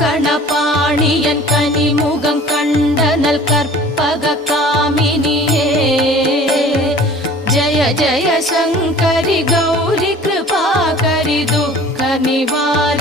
கங்கணபாணியன் கனிமுகம் கண்டனல் கற்பக காமினியே ஜய ஜய சங்கரி கௌரி கிருபாகரி துக்க நிவார